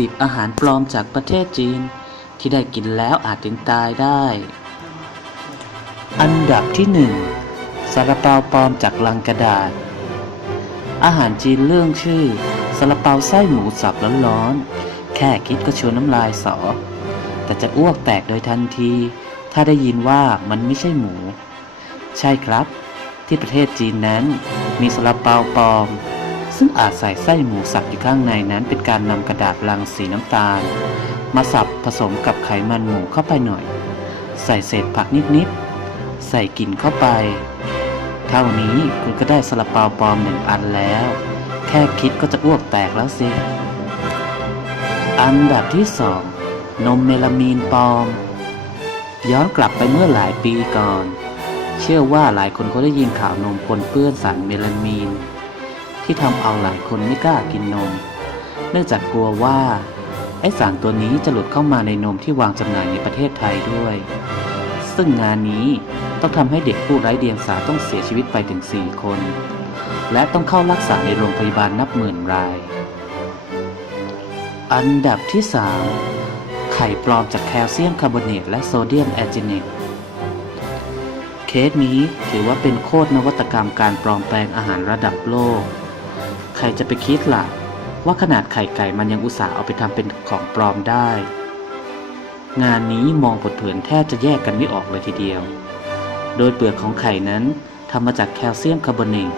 10 อาหารปลอมจากประเทศจีน ที่ได้กินแล้วอาจถึงตายได้ อันดับที่หนึ่งซาลาเปาปลอมจากลังกระดาษ อาหารจีนเรื่องชื่อซาลาเปาไส้หมูสับร้อนๆแค่คิดก็ชวนน้ำลายสอ แต่จะอ้วกแตกโดยทันที ถ้าได้ยินว่ามันไม่ใช่หมู ใช่ครับ ที่ประเทศจีนนั้น มีซาลาเปาปลอม ซึ่งอาจใส่ไส้หมูสับอยู่ข้างในนั้นเป็นการนำกระดาษลังสีน้ำตาล มาสับผสมกับไขมันหมูเข้าไปหน่อย ใส่เศษผักนิดๆ ใส่กลิ่นเข้าไป เท่านี้คุณก็ได้ซาลาเปาปลอมหนึ่งอันแล้ว แค่คิดก็จะอ้วกแตกแล้วสิ อันดับที่สองนมเมลามีนปลอม ย้อนกลับไปเมื่อหลายปีก่อน เชื่อว่าหลายคนก็ได้ยินข่าวนมปนเปื้อนสารเมลามีน ที่ทำเอาหลายคนไม่กล้ากินนม เนื่องจากกลัวว่า ไอสารตัวนี้จะหลุดเข้ามาในนมที่วางจำหน่ายในประเทศไทยด้วย ซึ่งงานนี้ต้องทำให้เด็กผู้ไร้เดียงสาต้องเสียชีวิตไปถึง 4 คน และต้องเข้ารักษาในโรงพยาบาลนับหมื่นราย อันดับที่ 3 ไข่ปลอมจากแคลเซียมคาร์บอเนตและโซเดียมแอจิเนตเคสนี้ถือว่าเป็นโคตรนวัตกรรมการปลอมแปลงอาหารระดับโลก ใครจะไปคิดล่ะ ว่าขนาดไข่ไก่มันยังอุตส่าห์เอาไปทำเป็นของปลอมได้ งานนี้มองผดเผินแทบจะแยกกันไม่ออกเลยทีเดียว โดยเปลือกของไข่นั้นทำมาจากแคลเซียมคาร์บอเนต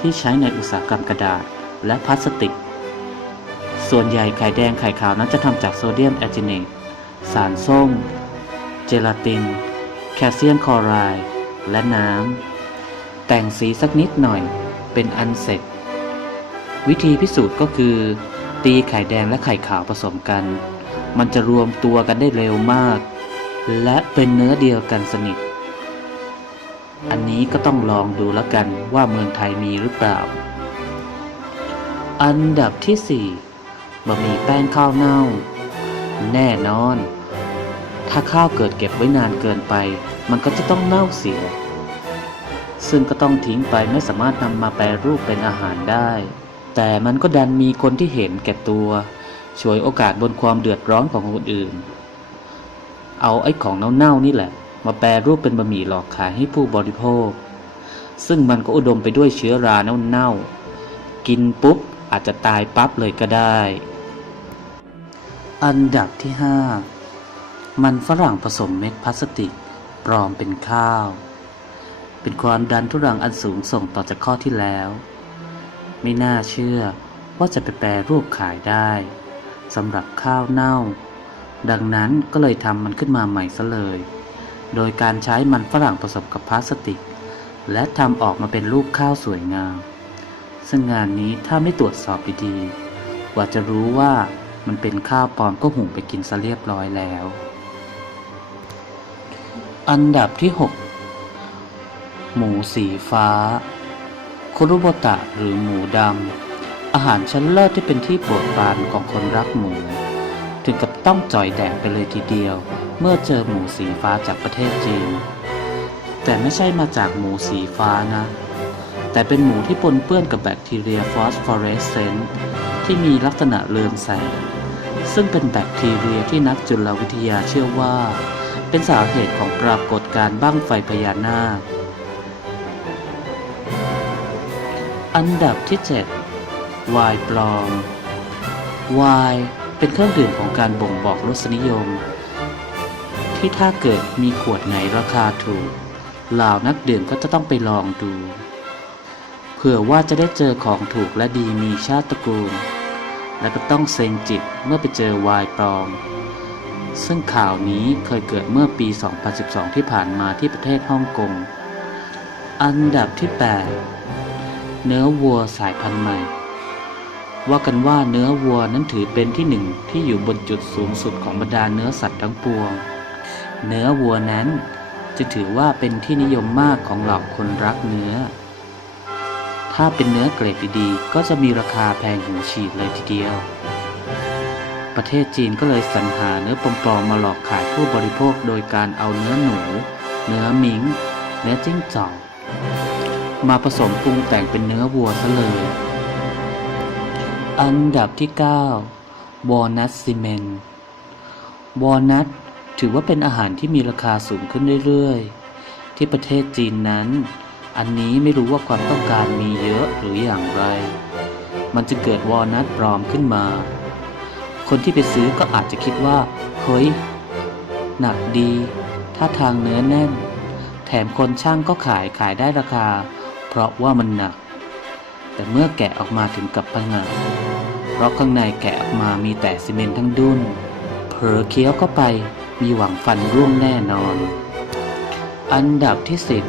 ที่ใช้ในอุตสาหกรรมกระดาษและพลาสติก ส่วนใหญ่ไข่แดงไข่ขาวนั้นจะทำจากโซเดียมแอลจิเนตสารส้ม เจลาติน แคลเซียมคลอไรด์และน้ำ แต่งสีสักนิดหน่อยเป็นอันเสร็จ วิธีพิสูจน์ก็คือ ตีไข่แดงและไข่ขาวผสมกัน มันจะรวมตัวกันได้เร็วมาก และเป็นเนื้อเดียวกันสนิท อันนี้ก็ต้องลองดูแล้วกันว่าเมืองไทยมีหรือเปล่า อันดับที่ 4บะหมี่แป้งข้าวเน่า แน่นอน ถ้าข้าวเกิดเก็บไว้นานเกินไป มันก็จะต้องเน่าเสียซึ่งก็ต้องทิ้งไปไม่สามารถนำมาแปรรูปเป็นอาหารได้ แต่มันก็ดันมีคนที่เห็นแก่ตัวฉวยโอกาสบนความเดือดร้อนของคนอื่น เอาไอ้ของเน่าๆนี่แหละ มาแปรรูปเป็นบะหมี่หลอกขายให้ผู้บริโภค ซึ่งมันก็อุดมไปด้วยเชื้อราเน่าๆ กินปุ๊บอาจจะตายปั๊บเลยก็ได้ อันดับที่ 5 มันฝรั่งผสมเม็ดพลาสติก ปลอมเป็นข้าว เป็นความดันทุรังอันสูงส่งต่อจากข้อที่แล้ว ไม่น่าเชื่อว่าจะไปแปรรูปขายได้สำหรับข้าวเน่า ดังนั้นก็เลยทำมันขึ้นมาใหม่ซะเลย โดยการใช้มันฝรั่งผสมกับพลาสติก และทำออกมาเป็นรูปข้าวสวยงาม ซึ่งงานนี้ถ้าไม่ตรวจสอบดีๆกว่าจะรู้ว่ามันเป็นข้าวปลอมก็หุงไปกินซะเรียบร้อยแล้ว อันดับที่ 6 หมูสีฟ้า คุรุโบตะหรือหมูดำ อาหารชั้นเลิศที่เป็นที่โปรดปรานของคนรักหมู ถึงกับต้องจ่อยแดงไปเลยทีเดียว เมื่อเจอหมูสีฟ้าจากประเทศจีน แต่ไม่ใช่มาจากหมูสีฟ้านะ แต่เป็นหมูที่ปนเปื้อนกับแบคทีเรียฟอสฟอเรสเซนต์ที่มีลักษณะเรืองแสง ซึ่งเป็นแบคทีเรียที่นักจุลวิทยาเชื่อว่า เป็นสาเหตุของปรากฏการณ์บั้งไฟพญานาค อันดับที่7ไวน์ปลอมไวน์เป็นเครื่องดื่มของการบ่งบอกรสนิยม ที่ถ้าเกิดมีขวดไหนราคาถูกเหล่านักดื่มก็จะต้องไปลองดู เผื่อว่าจะได้เจอของถูกและดีมีชาติตระกูล และก็ต้องเซ็งจิตเมื่อไปเจอไวน์ปลอม ซึ่งข่าวนี้เคยเกิดเมื่อปี 2012 ที่ผ่านมาที่ประเทศฮ่องกง อันดับที่ 8 เนื้อวัวสายพันธุ์ใหม่ ว่ากันว่าเนื้อวัวนั้นถือเป็นที่หนึ่งที่อยู่บนจุดสูงสุดของบรรดาเนื้อสัตว์ทั้งปวง เนื้อวัวนั้นจะถือว่าเป็นที่นิยมมากของเหล่าคนรักเนื้อ ถ้าเป็นเนื้อเกรดดีๆ ก็จะมีราคาแพงหูฉีดเลยทีเดียว ประเทศจีนก็เลยสรรหาเนื้อปลอมๆมาหลอกขายผู้บริโภคโดยการเอาเนื้อหนู เนื้อมิงเนื้อจิ้งจอก มาผสมปรุงแต่งเป็นเนื้อวัวซะเลย อันดับที่ 9 วอลนัทซีเมนต์วอลนัทถือว่าเป็นอาหารที่มีราคาสูงขึ้นเรื่อยๆ ที่ประเทศจีนนั้น อันนี้ไม่รู้ว่าความต้องการมีเยอะหรืออย่างไร มันจะเกิดวอลนัทปลอมขึ้นมา คนที่ไปซื้อก็อาจจะคิดว่า เฮ้ย หนักดี ถ้าทางเนื้อแน่น แถมคนช่างก็ขายขายได้ราคา เพราะว่ามันหนัก แต่เมื่อแกะออกมาถึงกับพังงะเพราะข้างในแกะออกมามีแต่ซีเมนต์ทั้งดุนเผลอเคี้ยวเข้าไปมีหวังฟันร่วงแน่นอน อันดับที่สิบ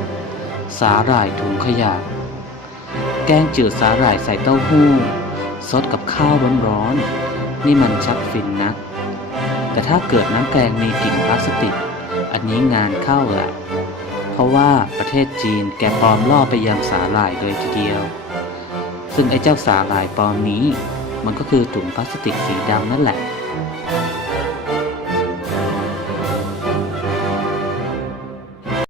สาหร่ายถุงขยะ แกงจืดสาหร่ายใส่เต้าหู้ซดกับข้าวร้อนๆนี่มันชักฟินนะ แต่ถ้าเกิดน้ำแกงมีกลิ่นพลาสติก อันนี้งานเข้าแหละ เพราะว่าประเทศจีนแกปลอมล่อไปยังสาหร่ายเลยทีเดียว ซึ่งไอ้เจ้าสาหร่ายปลอมนี้ มันก็คือถุงพลาสติกสีดำนั่นแหละ